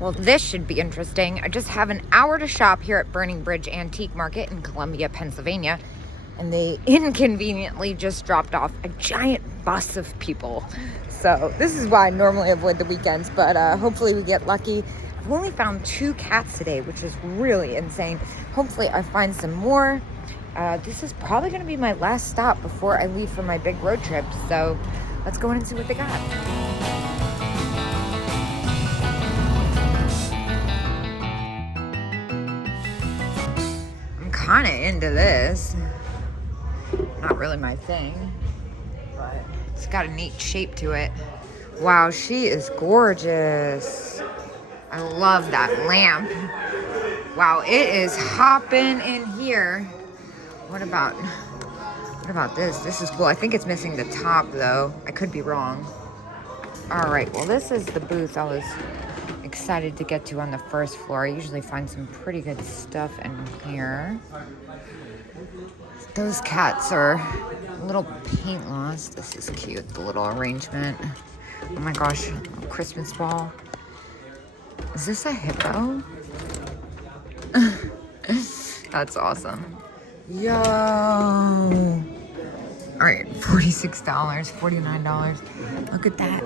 Well, this should be interesting. I just have an hour to shop here at Burning Bridge Antique Market in Columbia, Pennsylvania. And they inconveniently just dropped off a giant bus of people. So this is why I normally avoid the weekends, but hopefully we get lucky. I've only found 2 cats today, which is really insane. Hopefully I find some more. This is probably gonna be my last stop before I leave for my big road trip. So let's go in and see what they got. Kind of into this. Not really my thing, but it's got a neat shape to it. Wow, she is gorgeous. I love that lamp. Wow, it is hopping in here. What about this? This is cool. I think it's missing the top though. I could be wrong. All right, well, this is the booth I was excited to get to on the first floor. I usually find some pretty good stuff in here. Those cats are a little paint lost. This is cute, the little arrangement. Oh my gosh, a Christmas ball. Is this a hippo? That's awesome. Yo! All right, $46, $49. Look at that.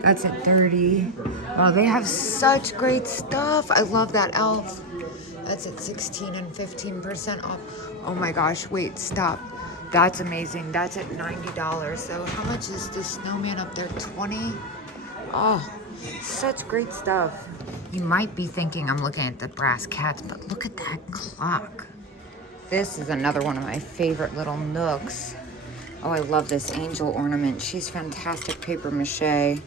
That's at $30. Wow, they have such great stuff. I love that elf. That's at 16 and 15% off. Oh my gosh, wait, stop. That's amazing. That's at $90. So how much is the snowman up there? 20? Oh, such great stuff. You might be thinking I'm looking at the brass cats, but look at that clock. This is another one of my favorite little nooks. Oh, I love this angel ornament. She's fantastic paper mache.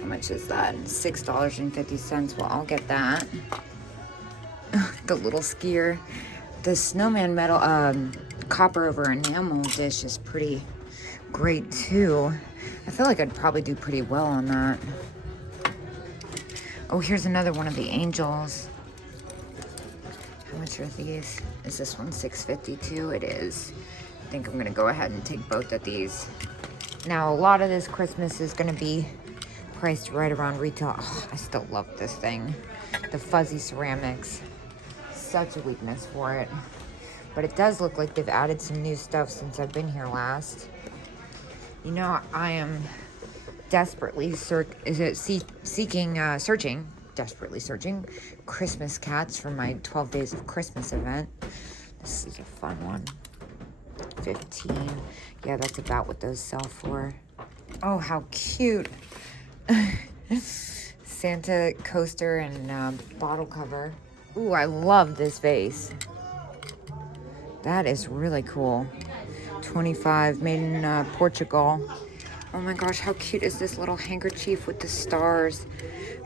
How much is that? $6.50. Well, I'll get that. The little skier. The snowman metal copper over enamel dish is pretty great too. I feel like I'd probably do pretty well on that. Oh, here's another one of the angels. How much are these? Is this one $6.50 too? It is. I think I'm gonna go ahead and take both of these. Now, a lot of this Christmas is gonna be priced right around retail. Oh, I still love this thing. The fuzzy ceramics. Such a weakness for it. But it does look like they've added some new stuff since I've been here last. You know, I am desperately searching Christmas cats for my 12 Days of Christmas event. This is a fun one. 15. Yeah, that's about what those sell for. Oh, how cute. Santa coaster and bottle cover. Ooh, I love this vase. That is really cool. 25, made in Portugal. Oh my gosh, how cute is this little handkerchief with the stars?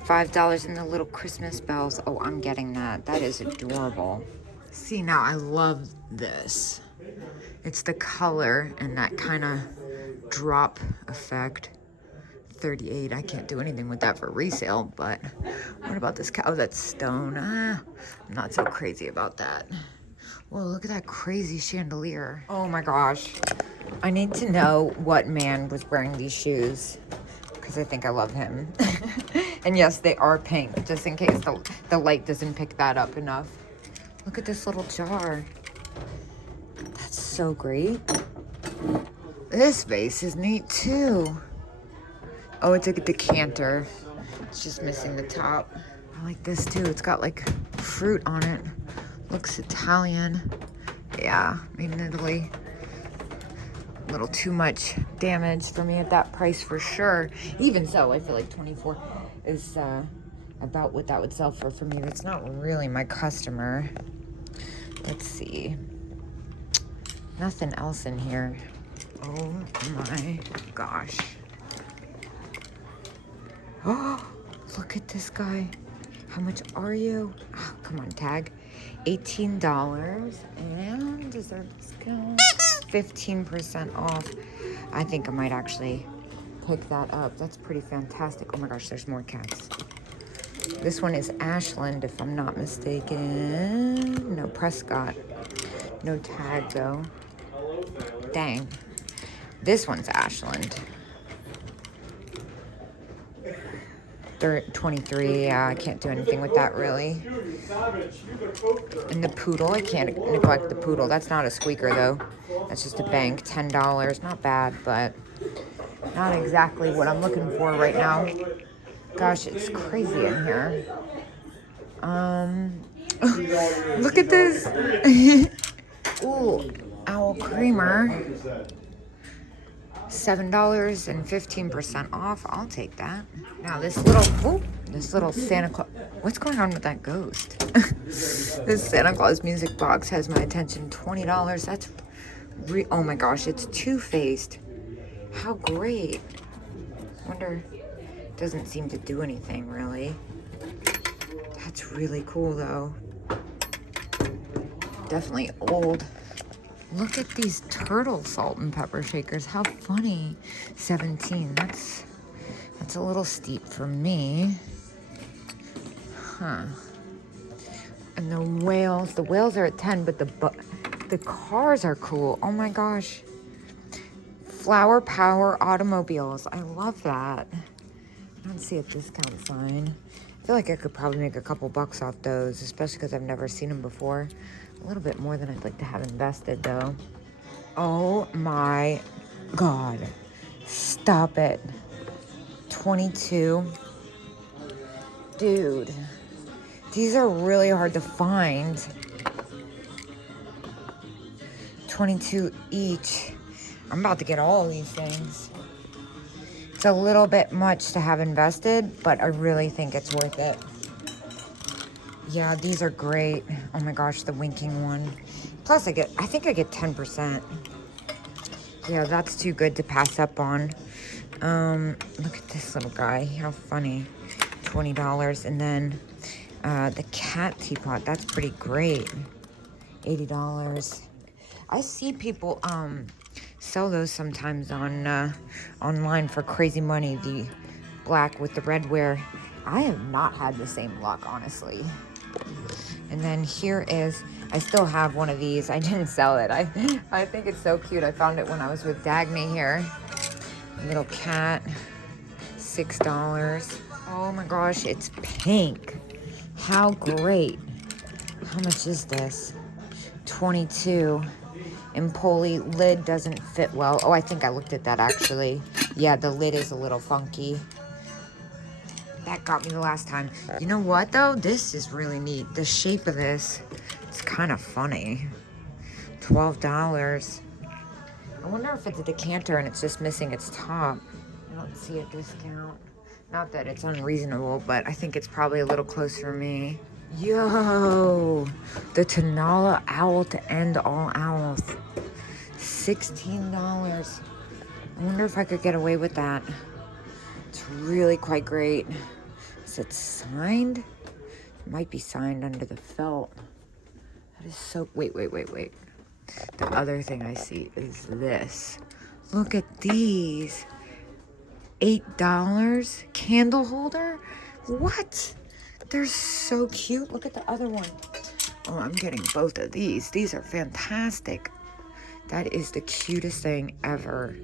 $5 and the little Christmas bells. Oh, I'm getting that. That is adorable. See, now I love this. It's the color and that kind of drop effect. 38. I can't do anything with that for resale, but what about this cow? Oh, that's stone. I'm not so crazy about that. Whoa, look at that crazy chandelier. Oh my gosh. I need to know what man was wearing these shoes because I think I love him. And yes, they are pink, just in case the light doesn't pick that up enough. Look at this little jar. That's so great. This vase is neat too. Oh, it's a decanter. It's just missing the top. I like this too. It's got like fruit on it. Looks Italian. Yeah, made in Italy. A little too much damage for me at that price for sure. Even so, I feel like 24 is about what that would sell for me. That's not really my customer. Let's see. Nothing else in here. Oh my gosh. Oh, look at this guy. How much are you? Oh, come on, tag. $18. And is there a discount? 15% off. I think I might actually pick that up. That's pretty fantastic. Oh my gosh, there's more cats. This one is Ashland, if I'm not mistaken. No, Prescott. No tag, though. Dang. This one's Ashland. 23. Yeah, I can't do anything with that really. And the poodle, I can't neglect the poodle. That's not a squeaker though. That's just a bank. $10. Not bad, but not exactly what I'm looking for right now. Gosh, it's crazy in here. Look at this. Ooh, owl creamer. $7 and 15% off. I'll take that. Now this little Santa Claus. What's going on with that ghost? This Santa Claus music box has my attention. $20. That's oh my gosh, it's two-faced. How great. Wonder, doesn't seem to do anything really. That's really cool though. Definitely old. Look at these turtle salt and pepper shakers. How funny. 17. That's a little steep for me. Huh. And the whales are at 10, but the cars are cool. Oh my gosh. Flower Power Automobiles. I love that. I don't see a discount sign. I feel like I could probably make a couple bucks off those, especially because I've never seen them before. A little bit more than I'd like to have invested though. Oh my God. Stop it. 22. Dude. These are really hard to find. 22 each. I'm about to get all these things. It's a little bit much to have invested, but I really think it's worth it. Yeah, these are great. Oh my gosh, the winking one. Plus I think I get 10%. Yeah, that's too good to pass up on. Look at this little guy. How funny. $20. And then the cat teapot. That's pretty great. $80. I see people sell those sometimes on online for crazy money. The black with the red ware. I have not had the same luck, honestly. And then here is, I still have one of these. I didn't sell it. I think it's so cute. I found it when I was with Dagny here. Little cat, $6. Oh my gosh, it's pink. How great. How much is this? 22. And pulley lid doesn't fit well. Oh, I think I looked at that actually. Yeah, the lid is a little funky. That got me the last time. You know what though? This is really neat. The shape of this is kind of funny. $12. I wonder if it's a decanter and it's just missing its top. I don't see a discount. Not that it's unreasonable, but I think it's probably a little close for me. Yo, the Tanala owl to end all owls. $16. I wonder if I could get away with that. It's really quite great. Is it signed? It might be signed under the felt. That is so, wait. The other thing I see is this. Look at these. $8 candle holder? What? They're so cute. Look at the other one. Oh, I'm getting both of these. These are fantastic. That is the cutest thing ever.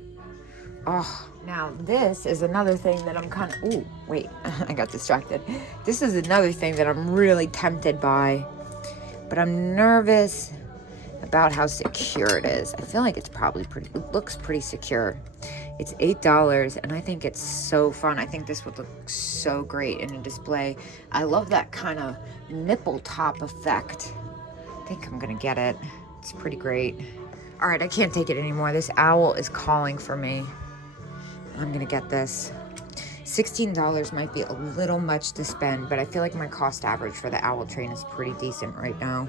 Oh, now this is another thing that I'm kind of, ooh, wait, I got distracted. This is another thing that I'm really tempted by, but I'm nervous about how secure it is. I feel like it's probably it looks pretty secure. It's $8 and I think it's so fun. I think this would look so great in a display. I love that kind of nipple top effect. I think I'm gonna get it. It's pretty great. All right, I can't take it anymore. This owl is calling for me. I'm gonna get this. $16 might be a little much to spend, but I feel like my cost average for the owl train is pretty decent right now.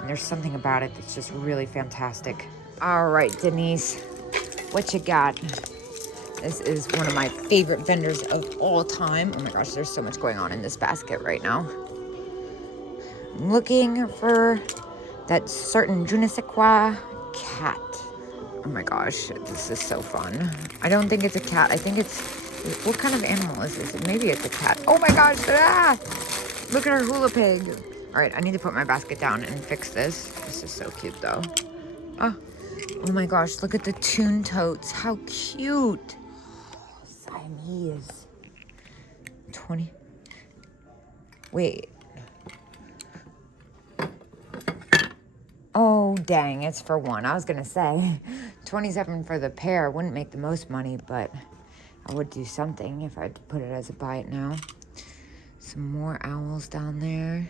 And there's something about it that's just really fantastic. All right, Denise, what you got? This is one of my favorite vendors of all time. Oh my gosh, there's so much going on in this basket right now. I'm looking for that certain je ne sais quoi cat. Oh my gosh, this is so fun. I don't think it's a cat. I think it's, what kind of animal is this? Maybe it's a cat. Oh my gosh, ah! Look at our hula pig. All right, I need to put my basket down and fix this. This is so cute though. Oh my gosh, look at the tune totes. How cute. Siamese. 20. Wait. Oh, dang, it's for one. I was going to say 27 for the pair wouldn't make the most money, but I would do something if I put it as a buy it now. Some more owls down there.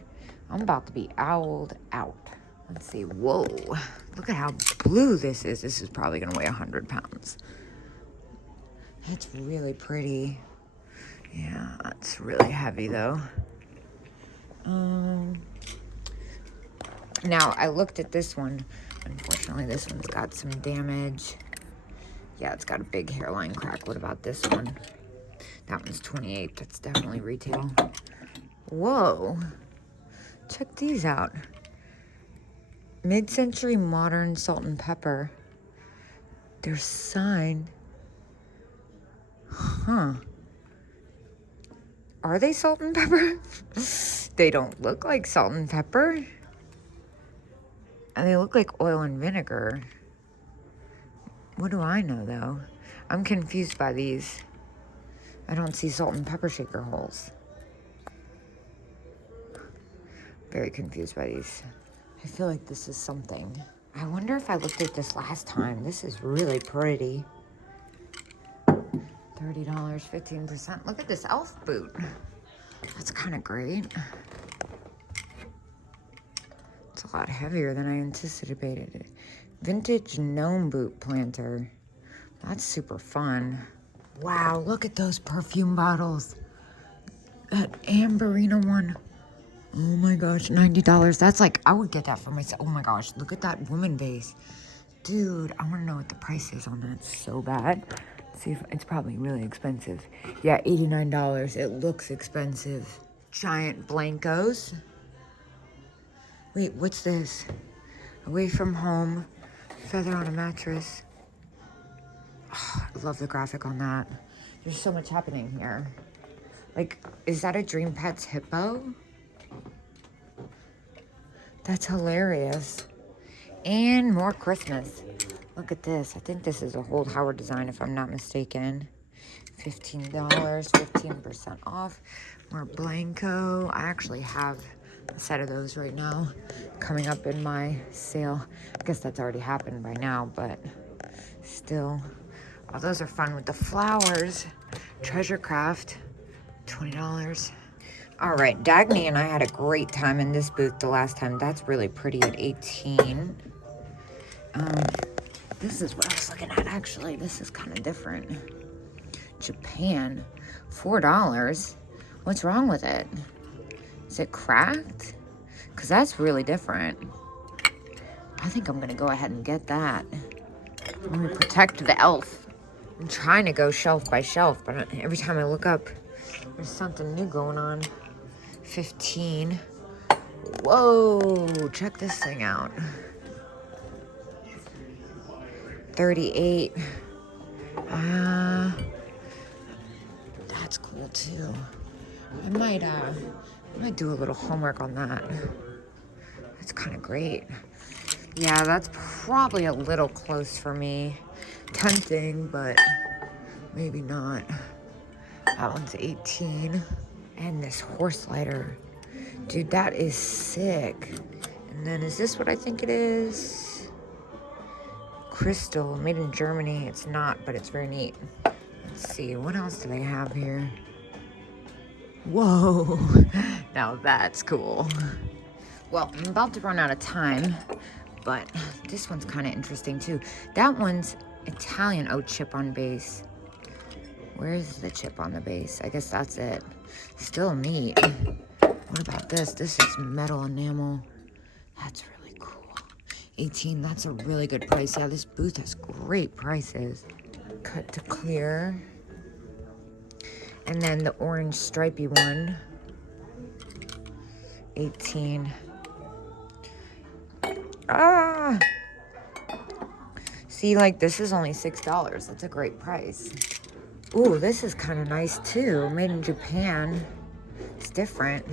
I'm about to be owled out. Let's see. Whoa. Look at how blue this is. This is probably going to weigh 100 pounds. It's really pretty. Yeah, it's really heavy, though. Now, I looked at this one. Unfortunately, this one's got some damage. Yeah, it's got a big hairline crack. What about this one? That one's 28. That's definitely retail. Whoa. Check these out. Mid-century modern salt and pepper. They're signed. Huh. Are they salt and pepper? They don't look like salt and pepper. And they look like oil and vinegar. What do I know, though? I'm confused by these. I don't see salt and pepper shaker holes. Very confused by these. I feel like this is something. I wonder if I looked at this last time. This is really pretty. $30, 15%. Look at this elf boot. That's kind of great. It's a lot heavier than I anticipated. Vintage gnome boot planter. That's super fun. Wow, look at those perfume bottles. That Amberina one. Oh my gosh, $90. That's like, I would get that for myself. Oh my gosh, look at that woman vase. Dude, I want to know what the price is on that so bad. Let's see if it's probably really expensive. Yeah, $89. It looks expensive. Giant blankos. Wait, what's this? Away from home. Feather on a mattress. Oh, I love the graphic on that. There's so much happening here. Like, is that a Dream Pets hippo? That's hilarious. And more Christmas. Look at this. I think this is a Hold Howard design, if I'm not mistaken. $15, 15% off. More Blanco. I actually have a set of those right now coming up in my sale. I guess that's already happened by now, but still. Oh, those are fun with the flowers. Treasure Craft, $20. All right, Dagny and I had a great time in this booth the last time. That's really pretty at $18. This is what I was looking at, actually. This is kind of different. Japan, $4. What's wrong with it? Is it cracked? Because that's really different. I think I'm going to go ahead and get that. Let me protect the elf. I'm trying to go shelf by shelf, but every time I look up, there's something new going on. 15. Whoa, check this thing out. 38. That's cool too. I might do a little homework on that. That's kind of great. Yeah, that's probably a little close for me. Tempting, but maybe not. That one's 18. And this horse lighter. Dude, that is sick. And then is this what I think it is? Crystal, made in Germany. It's not, but it's very neat. Let's see, what else do they have here? Whoa, now that's cool. Well, I'm about to run out of time, but this one's kind of interesting too. That one's Italian. Oh, chip on base. Where's the chip on the base? I guess that's it. Still neat. What about this? This is metal enamel. That's really cool. 18, that's a really good price. Yeah, this booth has great prices. Cut to clear. And then the orange stripy one. 18. Ah! See, like, this is only $6. That's a great price. Ooh, this is kind of nice too. Made in Japan. It's different.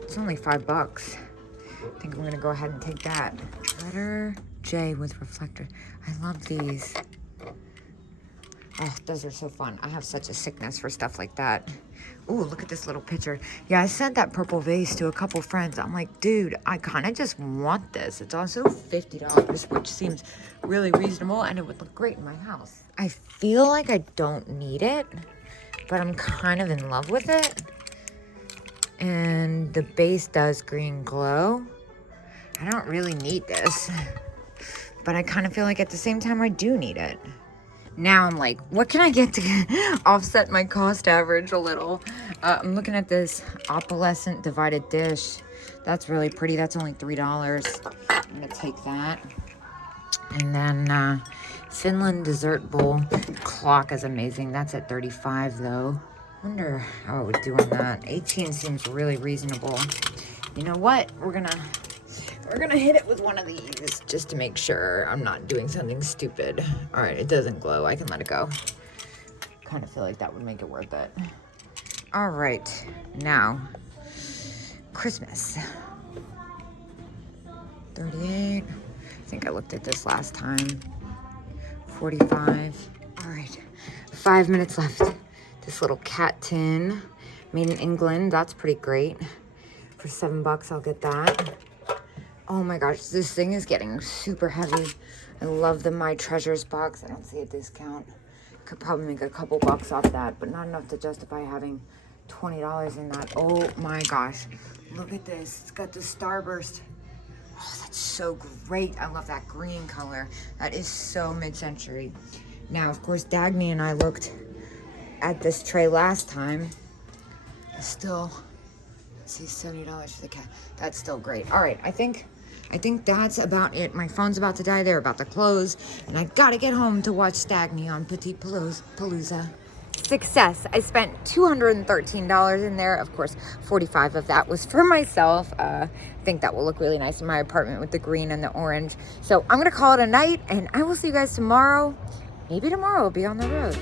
It's only $5. I think I'm gonna go ahead and take that. Letter J with reflector. I love these. Oh, those are so fun. I have such a sickness for stuff like that. Ooh, look at this little picture. Yeah, I sent that purple vase to a couple friends. I'm like, dude, I kind of just want this. It's also $50, which seems really reasonable, and it would look great in my house. I feel like I don't need it, but I'm kind of in love with it. And the base does green glow. I don't really need this, but I kind of feel like at the same time I do need it. Now I'm like, what can I get to offset my cost average a little? I'm looking at this opalescent divided dish. That's really pretty. That's only $3. I'm gonna take that. And then Finland dessert bowl. Clock is amazing. That's at $35 though. Wonder how I would do on that. 18 seems really reasonable. You know what? We're gonna hit it with one of these just to make sure I'm not doing something stupid. All right, it doesn't glow. I can let it go. Kind of feel like that would make it worth it. All right, now, Christmas. 38. I think I looked at this last time. 45. All right, 5 minutes left. This little cat tin, made in England. That's pretty great. For $7, I'll get that. Oh my gosh, this thing is getting super heavy. I love the My Treasures box. I don't see a discount. Could probably make a couple bucks off that, but not enough to justify having $20 in that. Oh my gosh, look at this. It's got the Starburst. Oh, that's so great. I love that green color. That is so mid-century. Now, of course, Dagny and I looked at this tray last time. Still, let's see, $70 for the cat. That's still great. All right, I think that's about it. My phone's about to die. They're about to close. And I gotta get home to watch Dagny on Petit Palooza. Success. I spent $213 in there. Of course, 45 of that was for myself. I think that will look really nice in my apartment with the green and the orange. So I'm gonna call it a night, and I will see you guys tomorrow. Maybe tomorrow I'll be on the road.